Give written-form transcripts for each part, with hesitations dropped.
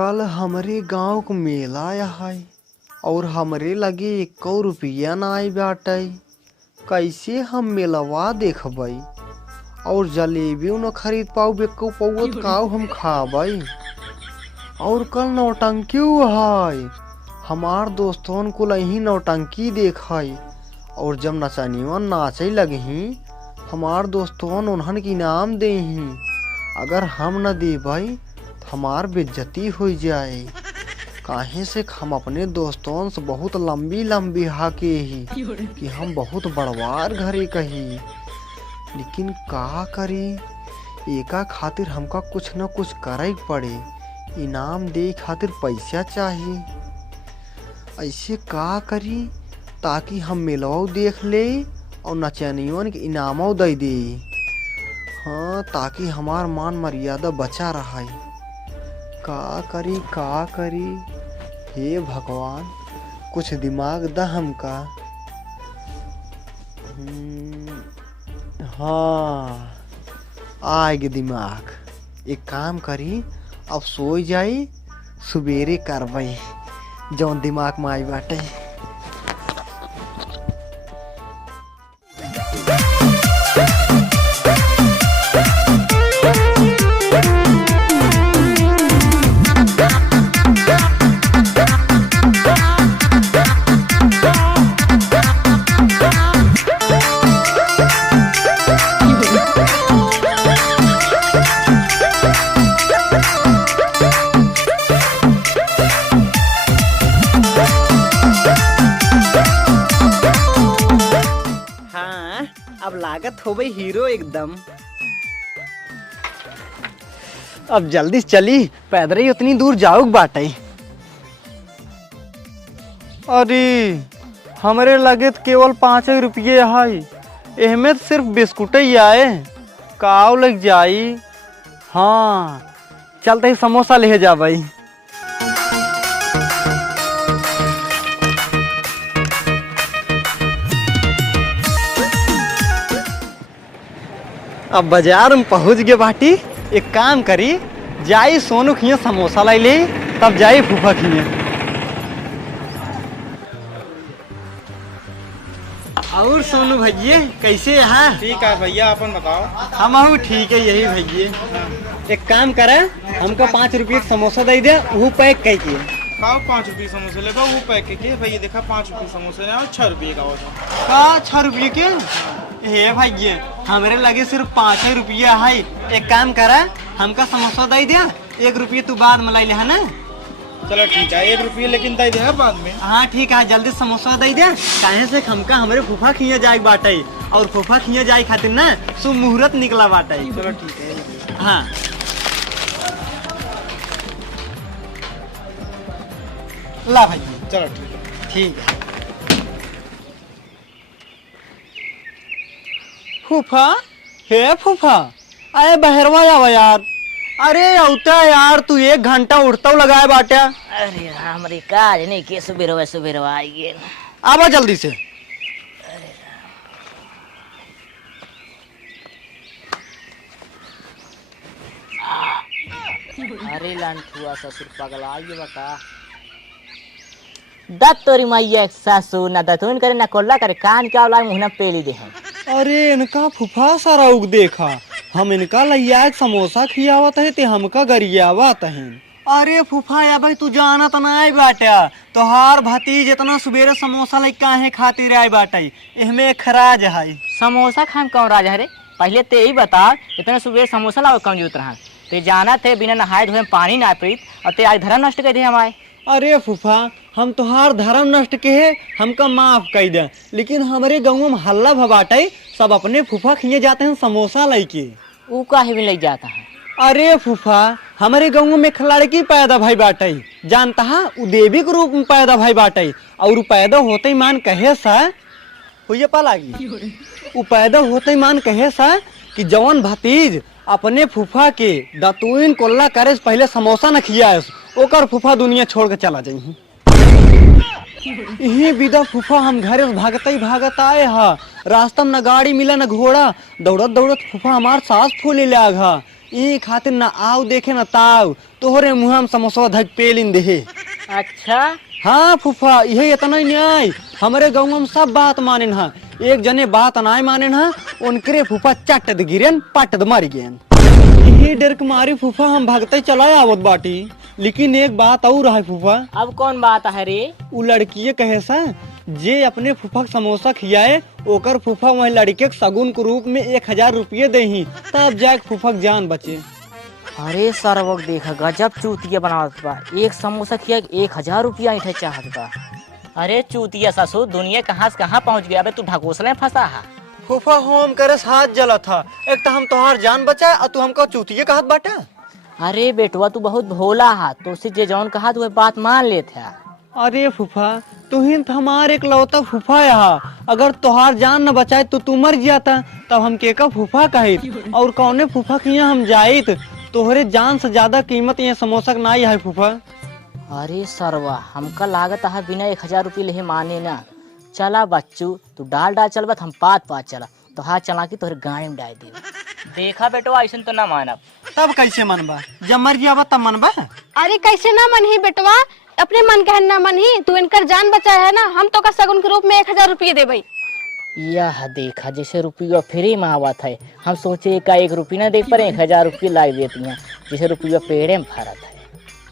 कल हमरे गांव को मेला है और हमरे लगे 1 रुपया ना आई बाटे। कैसे हम मेलवा देखबई और जलेबी न खरीद पाऊ बेको पौत काऊ हम खाबई। और कल नौटंकी है हमार दोस्तों को लही नौटंकी देखई और जब नचनियन नाचे लगही हमार दोस्तों उन्हन के इनाम देही। अगर हम न देबई तो हमार बेइज्जती हो जाए। काहे से हम अपने दोस्तों से बहुत लंबी लंबी हाके ही कि हम बहुत बड़वार घरे कही। लेकिन का करी एका खातिर हमका कुछ न कुछ करे पड़े। इनाम दे खातिर पैसा चाहिए। ऐसे का करी ताकि हम मेलवा देख ले और नचनियन के इनामों दे दे। हाँ, ताकि हमार मान मर्यादा बचा रहा। का करी हे भगवान कुछ दिमाग द हमका। हाँ आएगे दिमाग। एक काम करी अब सो जाई सुबेरे करबई जौन दिमाग में आई बाटे। अब लागत हो गई हीरो एकदम। अब जल्दी चली पैदल ही उतनी दूर जाओ बाटे। अरे हमरे लगे तो केवल 5 रुपये है। एहमे तो सिर्फ बिस्कुट ही आए काव लग जाई। हाँ चलते ही समोसा ले जा भाई। अब बाजार में पहुंच गए बाटी। एक काम करी जाई सोनू खिए समोसा लाई ले तब जाई फूफा खिए। और सोनू भैया कैसे हैं? ठीक है भैया अपन बताओ। हम ठीक है यही भैया। एक काम करे हमको 5 रुपये समोसा दे दे वो पैक कह के। खाओ 5 रुपये समोसे ले वो पैक के भैया देखा 5 रुपये समोसे ले 6 रुपये का होता। का 6 रुपये के? हे भैया हमरे लगे सिर्फ 5 रुपया है। एक काम करा हमका समोसा दे दिया 1 रुपये तू बाद में लाई ले है ना। चलो ठीक है 1 रुपये लेकिन दे दे बाद में। हाँ ठीक है जल्दी समोसा दे दे। काहे से हमका हमारे फूफा खिए जाए बाटे और फूफा खिए जाए खातिर ना शुभ मुहूर्त निकला बाटे। चलो ठीक है। हाँ ला भैया चलो ठीक है। ठीक है। फूफा हे फूफा अरे बहरवा जावा यार। अरे औता यार तू 1 घंटा उड़ता लगाए बाटे। अरे हमारे काज नहीं के सुबेरवा आई गेल। आवा जल्दी से। अरे लांठुआ ससुर पगला ये बता दत तोरी मैया सासू ना दतून करे ना कोल्ला करे कान क्या वाला मुंह ना पेली दे। अरे इनका फूफा सारा उग देखा हम इनका लैया समोसा खियावत है ते हमका गरियावत है। अरे फूफा या भाई तू जाना तो ना आई बाटा तोहार भतीज इतना सुबेरे समोसा ले काहे खातिर आई बाटे। एहमे खराज है। समोसा खान कौन राजा रे पहले ते ही बता इतना सुबह समोसा लाओ कौन जरूरत रहा। ते जाना थे बिना नहाए धोए पानी ना पीत और ते आज धर्म नष्ट कर दे हमारे। अरे फूफा हम तोहार धर्म नष्ट के है हमका माफ कर दे। लेकिन हमारे गाँव में हल्ला भबाटे सब अपने फूफा खिए जाते हैं समोसा लेके। वो काहे भी ले जाता है? अरे फूफा हमारे गाँव में एक लड़की पैदा भाई बाटे जानता है वो देवी के रूप में पैदा भाई बाटे और पैदा होते ही मान कहे सा हुई पालागी वो पैदा होते ही मान कहे सा कि जवान भतीज अपने फूफा के दतुइन कोल्ला करे से पहले समोसा न खियाए ओकर फूफा दुनिया छोड़ के चला जाई। यही विदा फूफा हम घरे भागत आए हा। रास्ता में न गाड़ी मिला न घोड़ा दौड़त दौड़त फूफा हमार सांस फूले लाग हा। ई खातिर न आओ देखे न ताव तोहरे मुँह में समोसा धक पेलिन देहे। अच्छा हाँ फूफा, यही इतना ही न्याय हमारे गाँव में सब बात माने हा। एक जने बात नाय माने हा, उनके फूफा चट द गिरन पट द मारी गयन। यही डर के मारी फूफा हम भागते चलाए आवत बाटी। लेकिन एक बात और है फूफा। अब कौन बात है रे? वो लड़की कहे सा जे अपने फूफा समोसा खियाए ओकर फूफा वह लड़के के सगुन के रूप में 1000 रुपये दे ही, तब जाके फूफा के जान बचे। अरे सरवक देखा गजब चूतिया बनावत बा। एक समोसा खिया 1000 रुपया ऐठे चाहत बा। अरे चूतिया ससुर, दुनिया कहाँ से कहाँ पहुँच गया। अबे तू ढकोसले फंसा है। फूफा होम करस हाथ जला था। एक तो हम तोहार जान बचाए और तू हमको चूतिया कहत बाटा। अरे बेटवा तू बहुत भोला है, तो उसे जे जौन कहा तू बात मान लेते है। अरे फूफा तू ही हमारे एक लौता फूफा यहाँ, अगर तोहार जान न बचाए तो तू मर जाता, तब हम के का फूफा कहित और कौने फूफा के यहाँ हम जाइत। तोहरे जान से ज्यादा कीमत ये समोसा का नहीं है फूफा। अरे सरवा, हमका लागत है बिना 1000 रुपये ले माने ना। चला बच्चू तू डाल चल बत, हम पात चला तो हाथ चला के तोहरे गाय में डाल दी। देखा बेटवा ऐसा तो ना मानब। तब कैसे मनबा? जब मर जाबा तब मनबा। अरे कैसे ना मन ही बेटवा, अपने मन कहन ना मन ही। तू इनकर जान बचाया है ना, हम तो का सगुन के रूप में 1000 रुपये दे भाई। यह देखा जैसे रुपया फ्री में आवत है। हम सोचे का 1 रुपया ना देख पर 1000 रुपये लाग देती हैं, जैसे रुपया पेड़े में फरत है।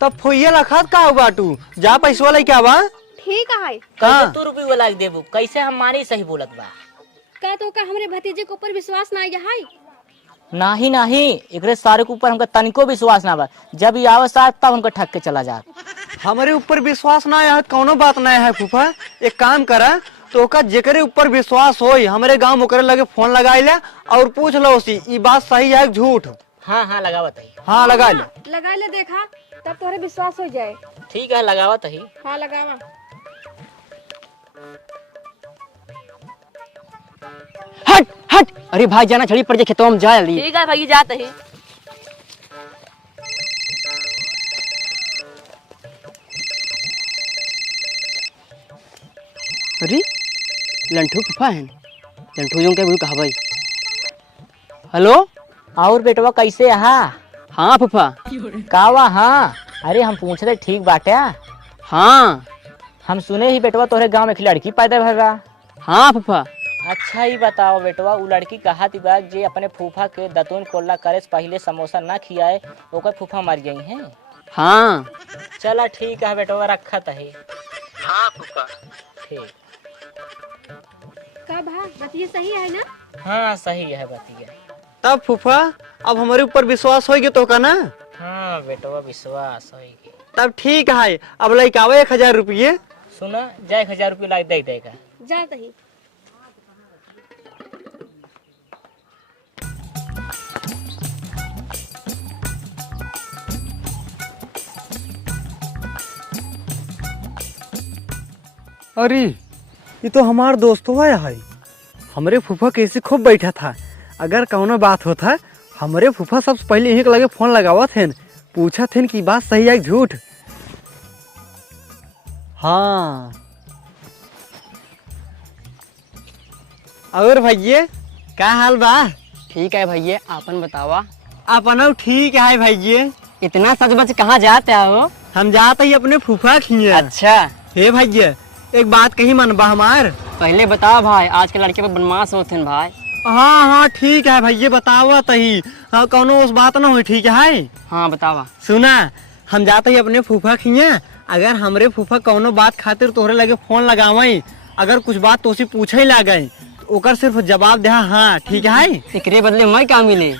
तब फुइया लखत का बाटू जा पैसा ले क्या बा। ठीक है। कैसे तू रुपया लाग देबू? कैसे हम मानी सही बोलत बा? का तो का हमरे भतीजे के ऊपर विश्वास ना है? नाही नाही, एकरे सारे के ऊपर हमका तनिको विश्वास ना बा। जब ये आवत साथ तब हमका ठग के चला जात। हमारे ऊपर विश्वास ना है कौनो बात नहीं है फूफा। एक काम करा तो का जेकरे ऊपर विश्वास होई हमारे गांव ओकरे लगे फोन लगाई ले और पूछ लो उसी ये बात सही है झूठ। हाँ हाँ लगावत है। हाँ लगा ले। लगा ले देखा, तब तोरे विश्वास हो जाए। ठीक है लगावत है। हाँ लगावा। हट हट, अरे भाई जाना छड़ी पर जे खेतवा में जा ली। ठीक है भाई जाते ही। अरे लंठू फूफा है, लंठू जो के वो कहा भाई। हेलो और बेटवा कैसे हा? हाँ फूफा। कावा हाँ? अरे हम पूछ रहे ठीक बाटे। हाँ हम सुने ही बेटवा तोहरे गांव में एक लड़की पैदा भर रहा। हाँ फूफा। अच्छा ही बताओ बेटवा, वो लड़की कहा थी बा जे अपने फूफा के दतून कोल्ला करे से पहले समोसा ना खियाए ओकर फूफा मर गई हैं। हाँ चला ठीक है बेटवा, रखा है। हाँ फूफा ठीक। का भा बतिये सही है ना? हाँ सही है बतिया। तब फूफा अब हमारे ऊपर विश्वास होगी तो का ना? हाँ बेटवा विश्वास है। तब ठीक है, अब लइका 1000 रुपये। सुना जाए 1000 रुपये लाग दे देगा। जाते ही। अरे ये तो हमार दोस्तों है। हमारे फूफा कैसे खूब बैठा था। अगर कौनो बात होता हमारे फूफा सबसे पहले यही के लगे फोन लगावा थे, पूछा थे कि बात सही है झूठ। हाँ और भैया क्या हाल बा? ठीक है भैया, आपन बतावा। अपना ठीक है भैया। इतना सच बच कहाँ जाते हो? हम जाते ही अपने फूफा खिए। अच्छा हे भैया एक बात कही मनबा हमार। पहले बताओ भाई, आज के लड़के पे बदमाश होते हैं भाई। हाँ हाँ ठीक है भैया बतावा तही। हाँ कौनो उस बात ना हुई ठीक है। हाँ बतावा। सुना हम जाते ही अपने फूफा खिए, अगर हमरे फूफा कौनो बात खातिर तोहरे लगे फोन लगावई, अगर कुछ बात तो पूछे लागे तो ओकर सिर्फ जवाब दे हाँ ठीक है। एकरे बदले मैं क्या मिले?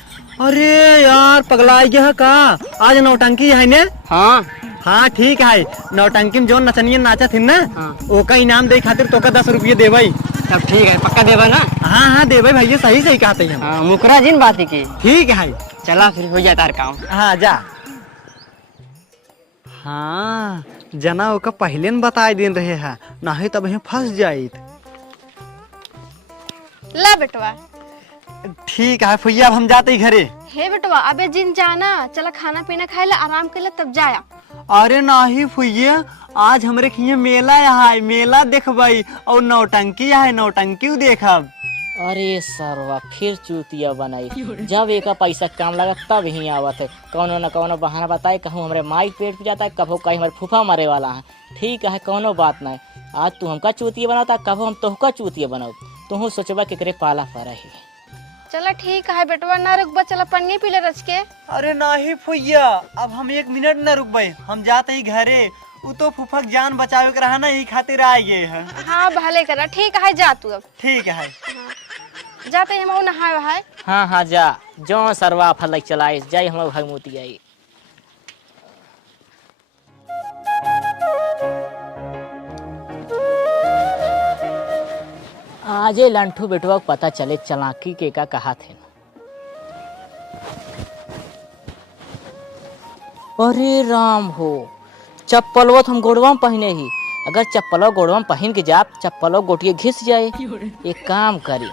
अरे यार पगला गया का, आज नौटंकी है ने? हाँ हाँ ठीक है, नौटंकी में जो नचनिया नाचा थी ना हाँ। ओका इनाम दे खातिर तोका 10 रुपये देवई। तब ठीक है, पक्का देवा ना? हाँ हाँ देवई भैया, सही सही कहते हैं। हाँ मुकरा जिन बात की। ठीक है चला फिर हो जाता है काम। हाँ जा। हाँ जना ओका पहले न बताए दिन रहे है, नहीं तब यहाँ फंस जाइत। ला बेटवा। ठीक है फुइया, अब हम जाते ही घरे। हे बेटवा अबे जिन जाना, चला खाना पीना खाए ला, आराम कर ला तब जाया। अरे नहीं फुइया, आज हमरे खिए मेला है, मेला देखबई और नौटंकी है, नौटंकी देखब। अरे सरवा फिर चूतिया बनाई। जब एक पैसा काम लगा तब ही आवत है। कौनो न कौनो बहाना बताए, कहूँ हमारे माई पेट पे जाता है, कभो कहीं हमारे फूफा मरे वाला है। ठीक है, कौनो बात नहीं। आज तू हमका चूतिया बनाता, कभो हम तोहका चूतिया बनाओ। तू सोचबा केकरे पाला फरा ही। चला ठीक है बेटवा, ना रुकबा, चला पन्नी पी ले रच के। अरे नहीं फुइया, अब हम 1 मिनट न रुकबे, हम जाते ही घरे। वो तो फूफा की जान बचावे के रहा ना, यही खातिर आ गए हैं। हाँ भले करा, ठीक है जा तू अब। ठीक है, जाते ही हम नहाए वहाए। हाँ हाँ जा, जो सरवा फलक चलाए जाए हम भगमूती आई। आजे लंठू बेटवा को पता चले चलाकी के का कहा थे। अरे राम हो, चप्पलवा तो हम गोड़वा में पहने ही। अगर चप्पलवा गोड़वा में पहन के जा, चप्पलवा गोटिए घिस जाए। एक काम करी,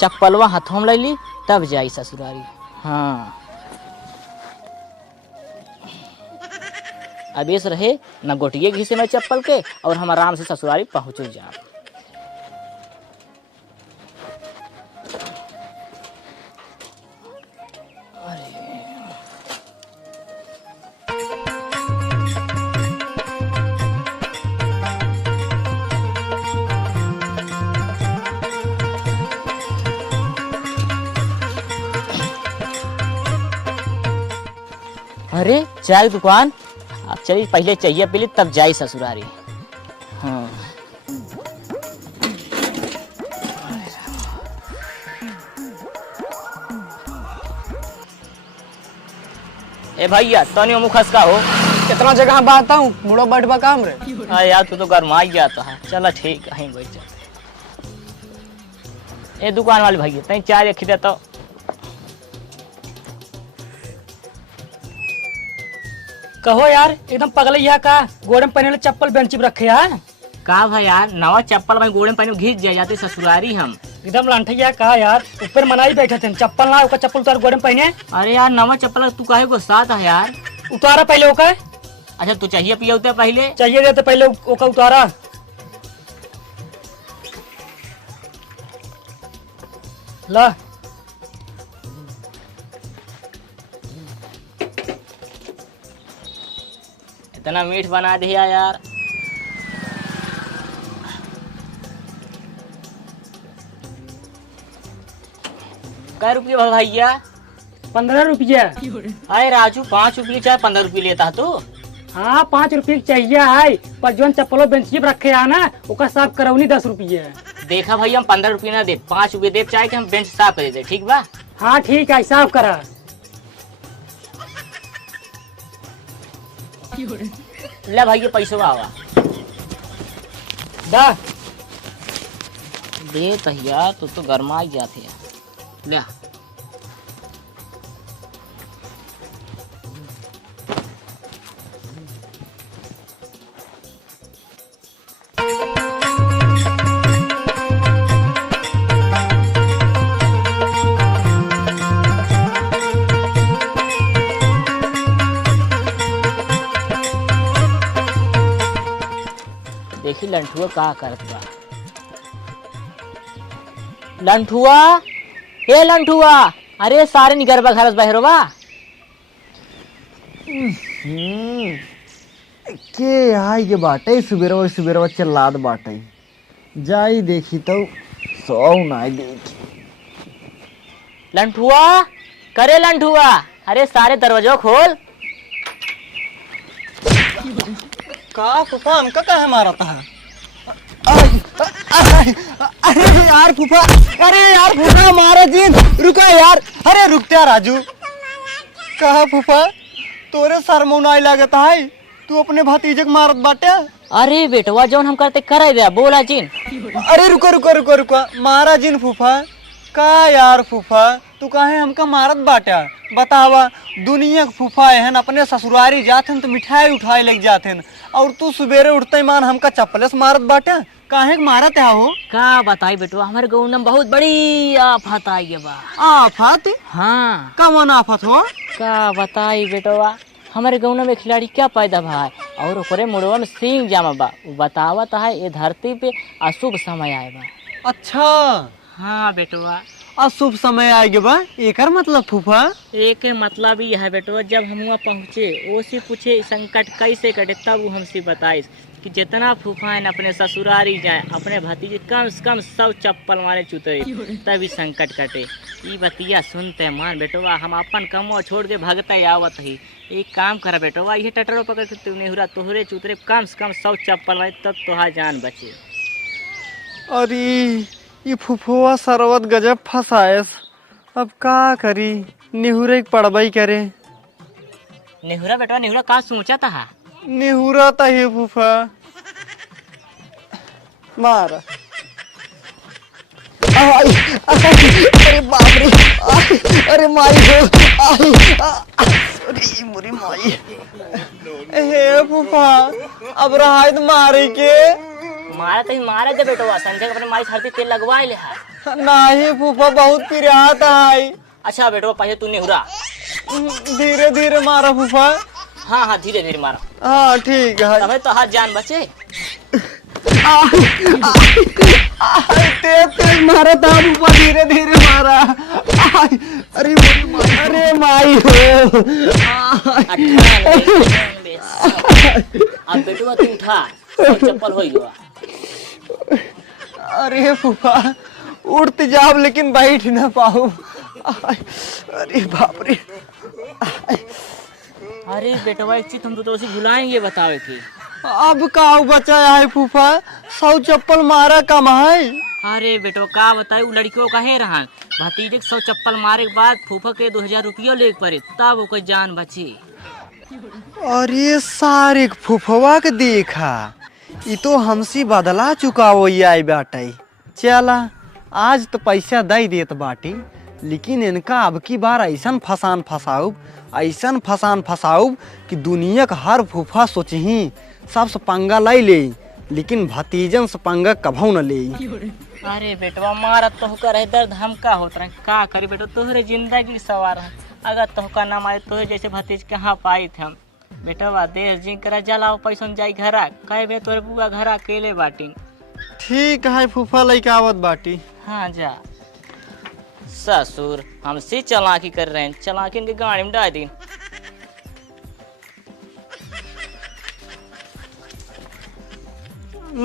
चप्पलवा हाथों में ले ली तब जाई ससुरारी। हाँ अब ऐसे रहे न गोटिए घिसे न चप्पल के, और हम आराम से ससुरारी पहुँचो जा। अरे चाय की दुकान, अब चलिए पहले चाहिए पी ली तब जाई ससुरारी। हाँ ए भैया तनी मुँह खसका हो। कितना जगह बात हूँ, मुड़ो बैठवा काम रे। अरे यार तू तो गरमाई जाता है। चला ठीक है, बैठ जा। ए दुकान वाले भैया तनी चाय रखी दे तो। कहो यार, एकदम पगलैया का गोड़े में पहने चप्पल बेंच पे रखे है। का भाई यार, नवा चप्पल भाई गोड़े में पहने घिस जाए जाते ससुरारी हम। एकदम लांठैया का यार, ऊपर मनाई बैठे थे, चप्पल ना ओका चप्पल उतार गोड़े में पहने। अरे यार नवा चप्पल तू काहे को साथ है यार। उतारा पहले ओका। अच्छा तू चाहिए पिया होते पहले। चाहिए देते पहले ओका उतारा। ला इतना मीठ बना दिया यार। कै रुपये भैया? 15 रुपया। अरे राजू 5 रुपये चाहे 15 रुपये लेता है तू? हाँ 5 रुपये चाहिए है, पर जो चप्पलों बेंच पे रखे है ना, ओका साफ करौनी 10 रुपये। देखा भाई हम 15 रुपये ना दे, 5 रुपये दे, चाहे कि हम बेंच साफ कर दे। ठीक बा? हाँ ठीक है, साफ करा। ले भाई पैसा आवा दा दे तहिया, तू तो गरमाई जाते है। ले देखी लंठुआ का करत बा। लंठुआ, हे लंठुआ, अरे सारे निगरबा घरस बहरो बा। के आई के बाटे सुबेरवा चिल्लात बाटे। जाई देखी तो सौ नाई देखी। लंठुआ, करे लंठुआ, अरे सारे दरवाजा खोल। का फूफा हमका कहे मारा था? अरे यार फूफा, अरे यार फूफा मारा जीन, रुका यार। अरे रुकते राजू। कहा फूफा, तोरे सर में नाई लागत है, तू अपने भतीजे को मारत बाटे। अरे बेटवा जौन हम करते करे दे, बोला जिन। अरे रुको रुको रुको रुको, मारा जिन फूफा। का यार फूफा, तू काहे हमका मारत बाटे? बतावा, दुनिया के फूफा है अपने ससुरारी जाते तो मिठाई उठाए लग जाते, और तू सुबेरे उठते ही मान हमका चप्पल से मारत बाटे। काहे मारत है हो? का बताई बेटवा, हमारे गाँव में बहुत बड़ी आफत आई है बा। आफत? हाँ कौन आफत हो? का बताई बेटवा, हमारे गाँव में खिलाड़ी क्या पैदा भाई, और ओकरे मुड़वा में सिंह जामा बा। वो बतावत है ये धरती पे अशुभ समय आए बा। अच्छा, हाँ बेटवा, अशुभ समय आएगे बा एकर मतलब फूफा। एक मतलब ही है बेटवा, जब हम वहाँ पहुँचे ओसे पूछे संकट कैसे कटे, तब वो हमसे बताइस कि जितना फूफा है अपने ससुरारी जाए अपने भतीजे कम से कम 100 चप्पल मारे चुतरे तभी संकट कटे। ये बतिया सुनते मान बेटवा हम अपन कमो छोड़ के भगते आवत ही। एक काम कर बेटवा, ये टटरो पकड़ के तू नेहुरा तोहरे चुतरे कम से कम 100 चप्पल मारे तब तोहार जान बचे। अरे ये फुफुआ सरवत गजब फसायस, अब का करी, निहुरे पड़बई करे। नेहुरा बेटवा नेहुरा का सोचा था? निहुरा था ये फूफा मार। अरे बाप रे, अरे माई हो, अरे मोरी माई। हे फूफा अब रहा मारे के। मारा तो मारा दे बेटवा, संजय अपने मारी हल्दी तेल लगवाए ले है। नहीं फूफा बहुत पिरात है। अच्छा बेटवा पहले तू नेहुरा, धीरे धीरे मारा फूफा। हाँ हाँ धीरे धीरे मारा, हाँ ठीक है। तभी तो हाथ जान बचे। तेज तेज मारा था फूफा, धीरे धीरे मारा। अरे मोरी माई, अरे माई हो। 98 अब बेटवा तू उठा, चप्पल हो गया। अरे फूफा उड़ते जाब लेकिन बैठ ना पाऊ। अरे बाप रे। अरे बेटवा एक चीज हम तो उसे भुलाएंगे बतावे की। अब का बचाया है फूफा, 100 चप्पल मारा कम है। अरे बेटवा का बताए, वो लड़कियों का है रहा भतीजे 100 चप्पल मारे के बाद फूफा के 2000 रुपया ले पड़े तब वो जान बची। अरे सारे फुफवा के देखा, ये तो हमसे बदला चुका वो आई बाटे। चला आज तो पैसा दे देत बाटी, लेकिन इनका अब की बार ऐसा फसान फसाऊब कि दुनिया का हर फूफा सोचही सबसे पंगा ले, लेकिन भतीजन से पंगा कभू न ले। अरे बेटवा मारा तो करे दर्द हम का होता रहे, का करे बेटा तोहरे जिंदगी सवार है। अगर तोहका ना मारे तोहे जैसे भतीज कहाँ पाई थे हम। बेटवा देश जी करा जलाओ पैसा जाई घरा, कहे बे तोरे बुआ घरा अकेले बाटी। ठीक है फूफा लेके आवत बाटी। हाँ जा। ससुर हमसे चालाकी कर रहे हैं, चालाकी इनके गाड़ी में डाल दी।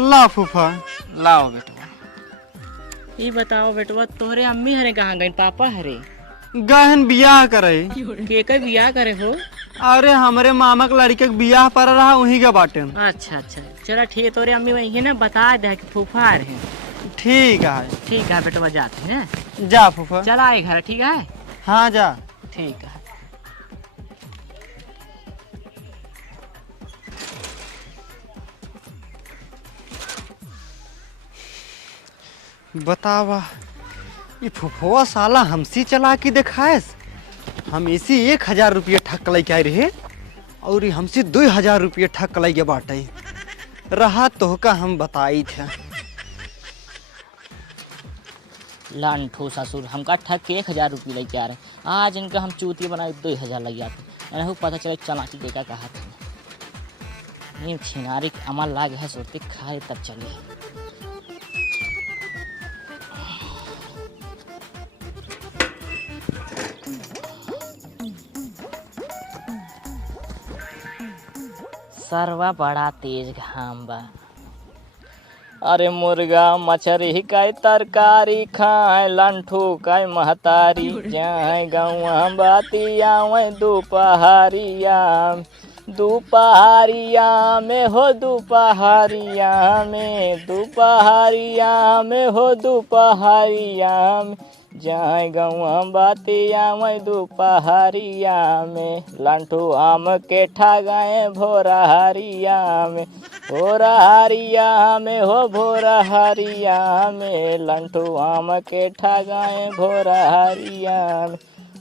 ला फूफा। लाओ बेटवा। ये बताओ बेटवा तोहरे अम्मी हरे कहाँ गई, पापा हरे गहन बियाह करे। के बियाह करे हो? अरे हमारे मामा के लड़के के बियाह पर रहा वहीं के बाटे। अच्छा अच्छा चलो ठीक है, तोरे अम्मी वही ना बता दे कि फूफा आ रहे हैं। ठीक है। ठीक है बेटवा जाते हैं। जा फूफा। चला आए घर, ठीक है। हाँ जा। ठीक है। बतावा, ये फुफुआ साला हमसे चला के दिखाएस। हम इसी 1000 रुपये ठक लेके आए रहे और ये हमसे 2000 रुपये ठक लेके बाटे रहा तो का हम बताई थे। लांठू ससुर हमका ठग के 1000 रुपये लेके आ रहे, आज इनका हम चूती बनाए 2000 लग जाते। नहीं पता चले चालाकी देखा कहा था। ये छिनारी अमल लाग है सोते खाए तब चले। सरवा बड़ा तेज घाम बा। अरे मुर्गा मछरी काई तरकारी खाए, लंठू काई महतारी जाए गौआ बातिया दोपहरिया दोपहरिया में हो दोपहरिया में दोपहरिया में हो दोपहरिया में जाए गौआ बातिया दोपहरिया में लंठू आम के ठगाए भोरहरिया में भोरहरिया में हो भोरहरिया में लंठू आम के ठगाए भोरहरिया में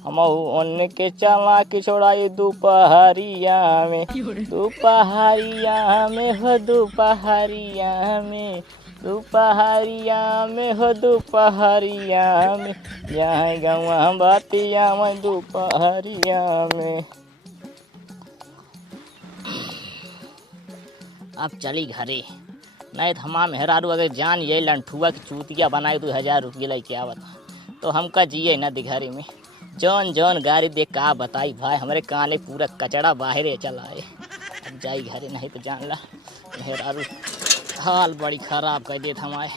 हम उनके चला के छोड़ाई दोपहरिया में दोपहरिया में हो दोपहरिया में दोपहरिया में हो दोपहरिया में यहाँ गौआ बातिया में दोपहरिया में। अब चली घरे, नहीं तो हमारा मेहरारू अगर जान ये लंठुआ की चूतिया बनाए 2000 रुपये लेके आवत तो हमका जिए ना दिघारी में। जौन जौन गाड़ी देख का बताई भाई, हमारे काने पूरा कचड़ा बाहर चला है। अब जाई घरे नहीं तो जान ला मेहरारू हाल बड़ी खराब कर देत हमारे।